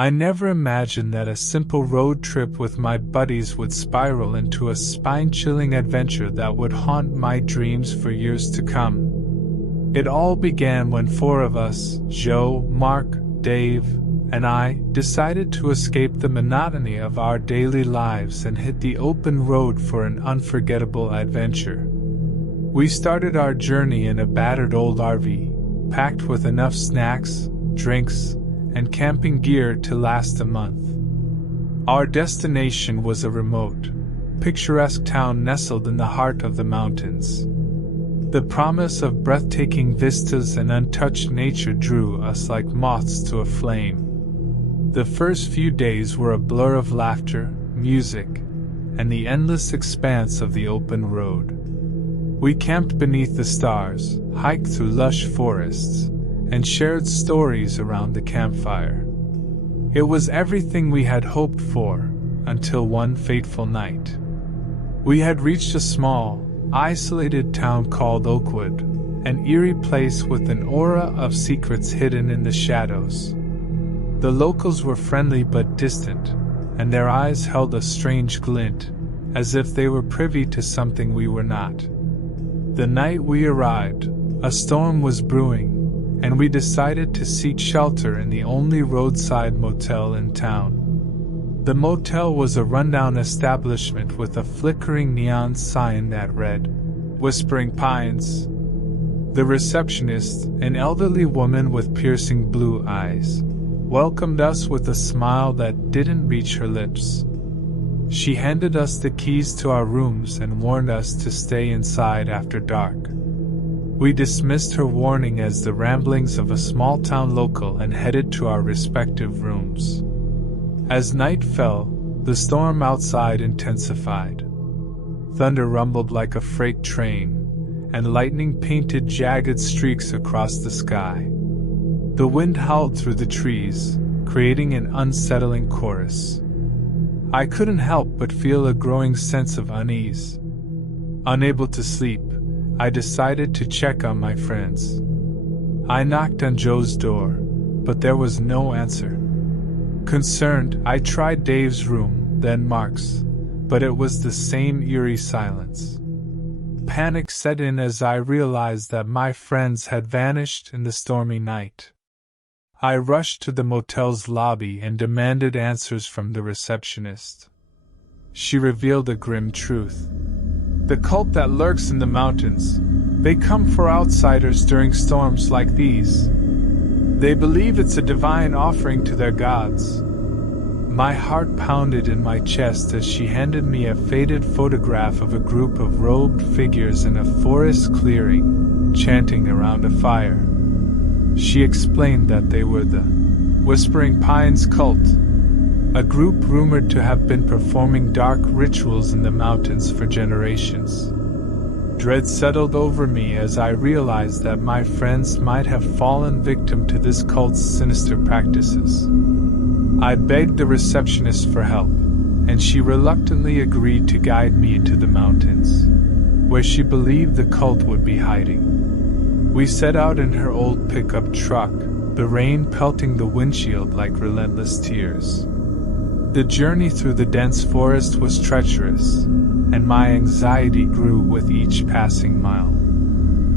I never imagined that a simple road trip with my buddies would spiral into a spine-chilling adventure that would haunt my dreams for years to come. It all began when 4 of us, Joe, Mark, Dave, and I, decided to escape the monotony of our daily lives and hit the open road for an unforgettable adventure. We started our journey in a battered old RV, packed with enough snacks, drinks, and camping gear to last a month. Our destination was a remote, picturesque town nestled in the heart of the mountains. The promise of breathtaking vistas and untouched nature drew us like moths to a flame. The first few days were a blur of laughter, music, and the endless expanse of the open road. We camped beneath the stars, hiked through lush forests, and shared stories around the campfire. It was everything we had hoped for, until one fateful night. We had reached a small, isolated town called Oakwood, an eerie place with an aura of secrets hidden in the shadows. The locals were friendly but distant, and their eyes held a strange glint, as if they were privy to something we were not. The night we arrived, a storm was brewing, and we decided to seek shelter in the only roadside motel in town. The motel was a rundown establishment with a flickering neon sign that read, "Whispering Pines." The receptionist, an elderly woman with piercing blue eyes, welcomed us with a smile that didn't reach her lips. She handed us the keys to our rooms and warned us to stay inside after dark. We dismissed her warning as the ramblings of a small-town local and headed to our respective rooms. As night fell, the storm outside intensified. Thunder rumbled like a freight train, and lightning painted jagged streaks across the sky. The wind howled through the trees, creating an unsettling chorus. I couldn't help but feel a growing sense of unease. Unable to sleep, I decided to check on my friends. I knocked on Joe's door, but there was no answer. Concerned, I tried Dave's room, then Mark's, but it was the same eerie silence. Panic set in as I realized that my friends had vanished in the stormy night. I rushed to the motel's lobby and demanded answers from the receptionist. She revealed a grim truth. The cult that lurks in the mountains, they come for outsiders during storms like these. They believe it's a divine offering to their gods. My heart pounded in my chest as she handed me a faded photograph of a group of robed figures in a forest clearing, chanting around a fire. She explained that they were the Whispering Pines cult, a group rumored to have been performing dark rituals in the mountains for generations. Dread settled over me as I realized that my friends might have fallen victim to this cult's sinister practices. I begged the receptionist for help, and she reluctantly agreed to guide me into the mountains, where she believed the cult would be hiding. We set out in her old pickup truck, the rain pelting the windshield like relentless tears. The journey through the dense forest was treacherous, and my anxiety grew with each passing mile.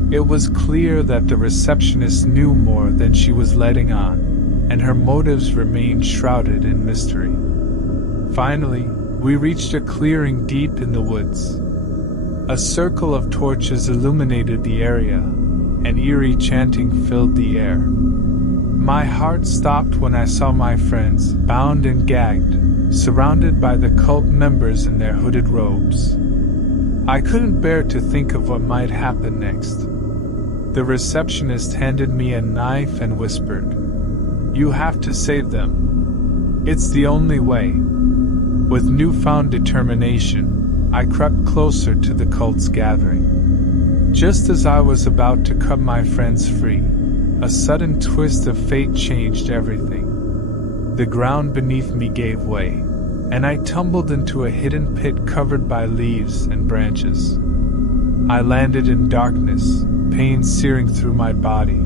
It was clear that the receptionist knew more than she was letting on, and her motives remained shrouded in mystery. Finally, we reached a clearing deep in the woods. A circle of torches illuminated the area, and eerie chanting filled the air. My heart stopped when I saw my friends, bound and gagged, surrounded by the cult members in their hooded robes. I couldn't bear to think of what might happen next. The receptionist handed me a knife and whispered, "You have to save them. It's the only way." With newfound determination, I crept closer to the cult's gathering. Just as I was about to cut my friends free, a sudden twist of fate changed everything. The ground beneath me gave way, and I tumbled into a hidden pit covered by leaves and branches. I landed in darkness, pain searing through my body.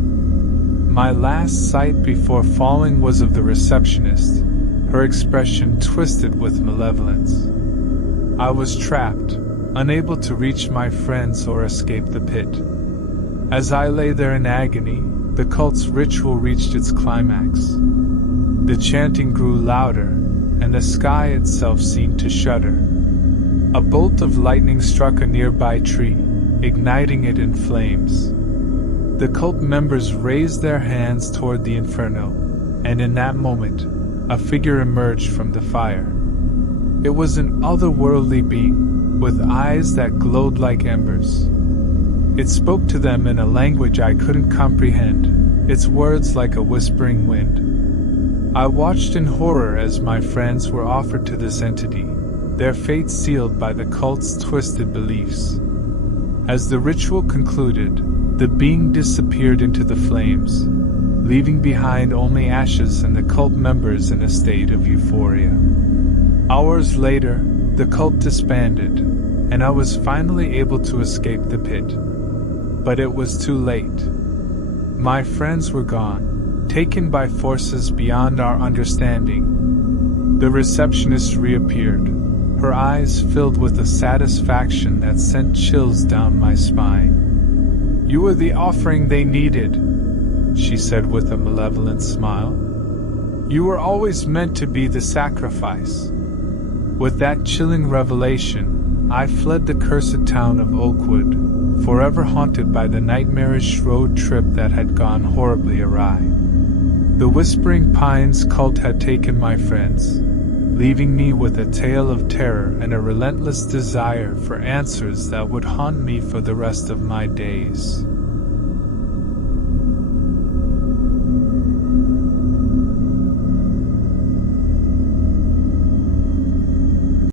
My last sight before falling was of the receptionist, her expression twisted with malevolence. I was trapped, unable to reach my friends or escape the pit. As I lay there in agony, the cult's ritual reached its climax. The chanting grew louder, and the sky itself seemed to shudder. A bolt of lightning struck a nearby tree, igniting it in flames. The cult members raised their hands toward the inferno, and in that moment, a figure emerged from the fire. It was an otherworldly being, with eyes that glowed like embers. It spoke to them in a language I couldn't comprehend, its words like a whispering wind. I watched in horror as my friends were offered to this entity, their fate sealed by the cult's twisted beliefs. As the ritual concluded, the being disappeared into the flames, leaving behind only ashes and the cult members in a state of euphoria. Hours later, the cult disbanded, and I was finally able to escape the pit. But it was too late. My friends were gone, taken by forces beyond our understanding. The receptionist reappeared, her eyes filled with a satisfaction that sent chills down my spine. "You were the offering they needed," she said with a malevolent smile. "You were always meant to be the sacrifice." With that chilling revelation, I fled the cursed town of Oakwood, forever haunted by the nightmarish road trip that had gone horribly awry. The Whispering Pines cult had taken my friends, leaving me with a tale of terror and a relentless desire for answers that would haunt me for the rest of my days.